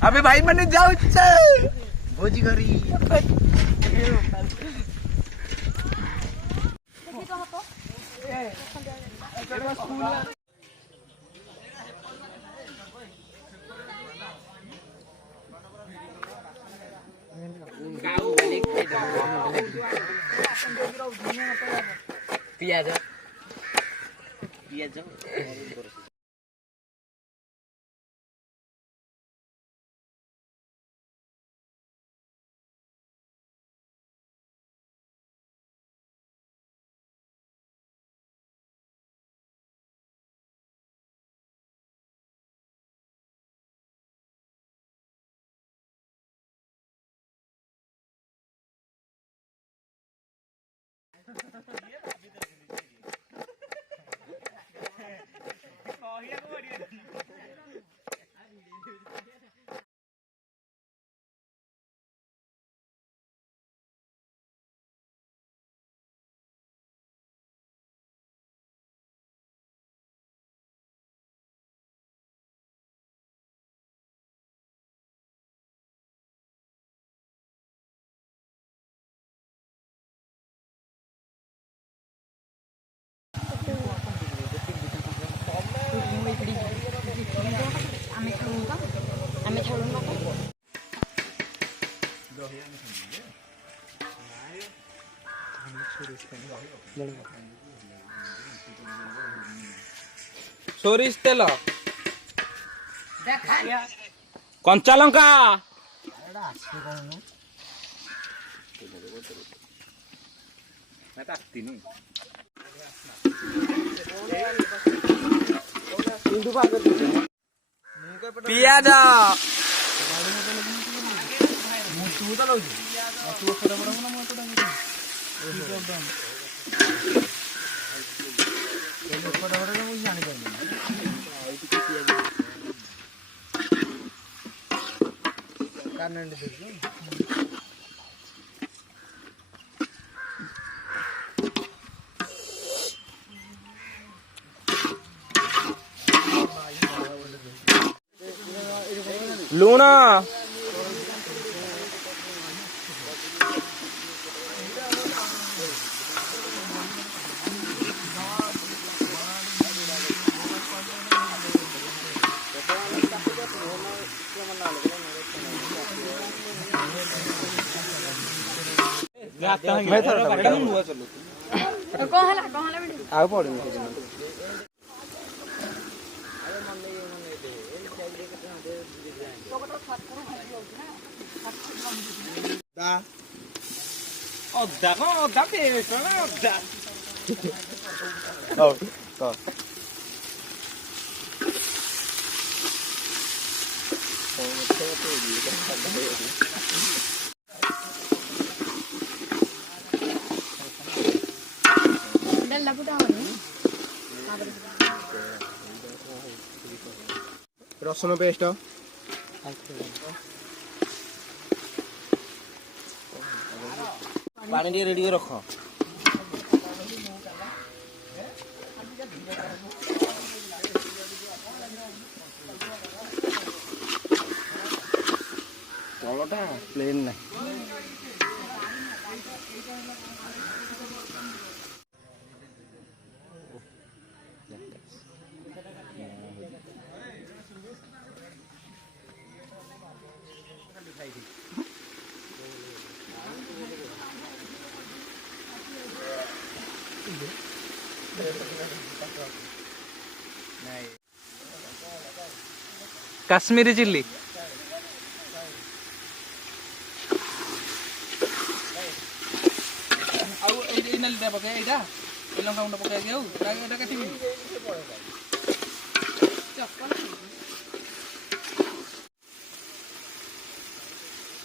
अबे भाई मैंने जाओ भोजी करी पियाज पियाज सोरिष तेल कंचा लंका पियाज लूण ଆଉ ପଡୁନି ଅଦା କଣ ଅଦା ପେଷ୍ଟ ନା ଅଦା ହଉ କହ रसुण पेस्ट पानी टे रेडी रख तलटा प्लेन ना काश्मीरी चिल्ली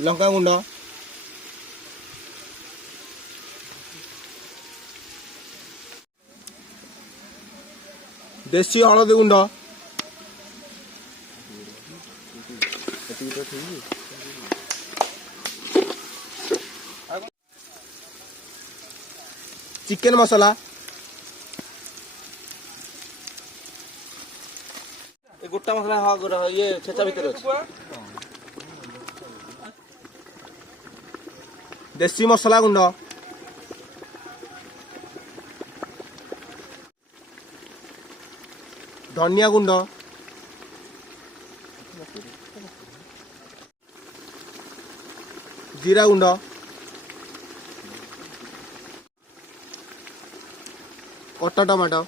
लंका गुंड देशी हलदी गुंड चिकन मसाला गोटा मसला हाँ ये छेचा भीतर अच्छे ଦେଶୀ ମସଲା ଗୁଣ୍ଡ, ଧନିଆ ଗୁଣ୍ଡ, ଜିରା ଗୁଣ୍ଡ, କଟା ଟମାଟୋ,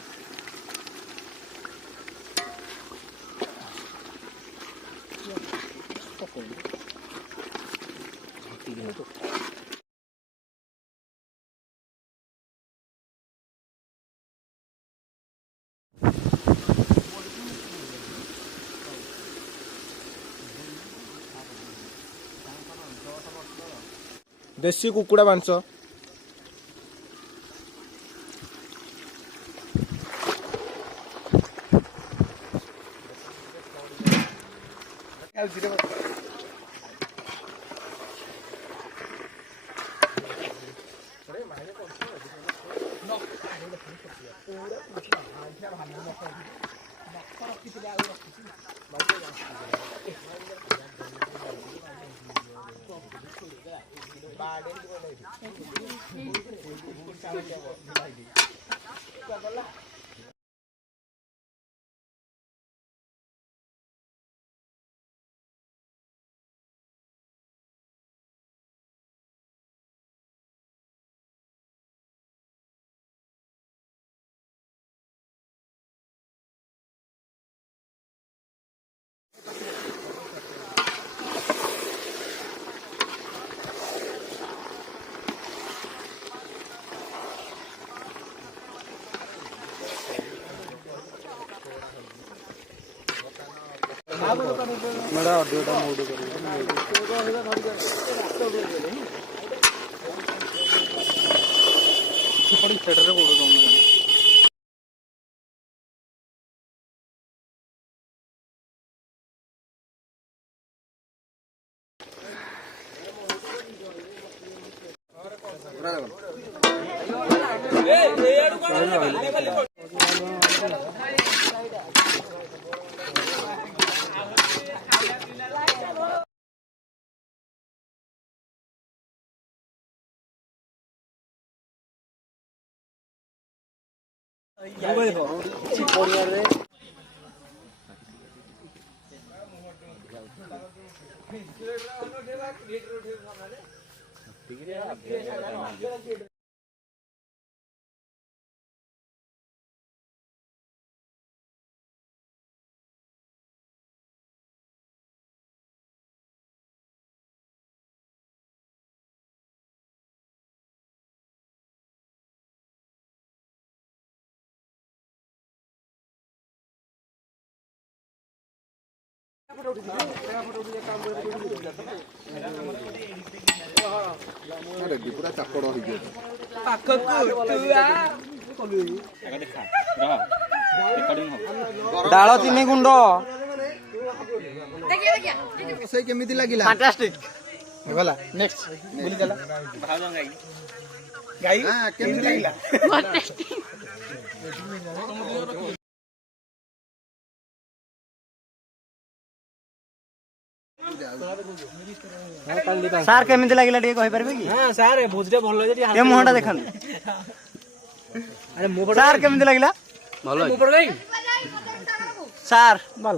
ଦେଶୀ କୁକୁଡ଼ା ମାଂସ, ପୁରା ଚାପଡ଼ ହେଇଯିବ। ଡାଳ ଚିନି ଗୁଣ୍ଡ ରୋଷେଇ କେମିତି ଲାଗିଲା? ଫାଣ୍ଟାଷ୍ଟିକ। ଗଲା ନେକ୍ସଟ ବୁଲି ଚାଲ। ଗାଈ କେମିତି ଲାଗିଲା? ସାର୍ କେମିତି ଲାଗିଲା ଟିକେ କହିପାରିବେ କି? ହଁ ସାର୍ ଭୋଜିଟା ଭଲ ହେଇଛି ଟିକେ ଏ ମୁହଁଟା ଦେଖାନ୍ତୁ। ଆରେ ମୋ ସାର୍ କେମିତି ଲାଗିଲା? ଭଲ ମୋ ପଟ ଗାଇ ସାର୍ ଭଲ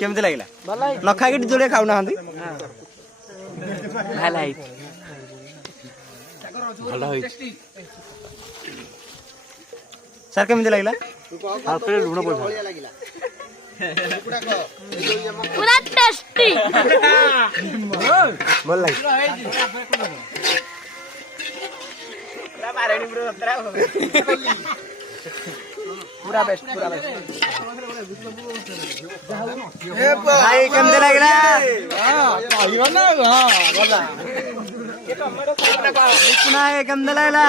କେମିତି ଲାଗିଲା? ଭଲ ନ ଖାଇକି ଯୋଡ଼ିଏ ଖାଉନାହାନ୍ତି। ଭଲ ହେଇଛି ଭଲ ହେଇଛି ସାର୍ କେମିତି ଲାଗିଲା? ଲୁଣ ପଇସା ପୁରା ଟେଷ୍ଟି। ଭଲ ଲାଗିଲା। ପୁରା ବେଷ୍ଟ ପୁରା ବେଷ୍ଟ ଭାଇ କେମିତି ଲାଗିଲା? କେମିତି ଲାଗିଲା?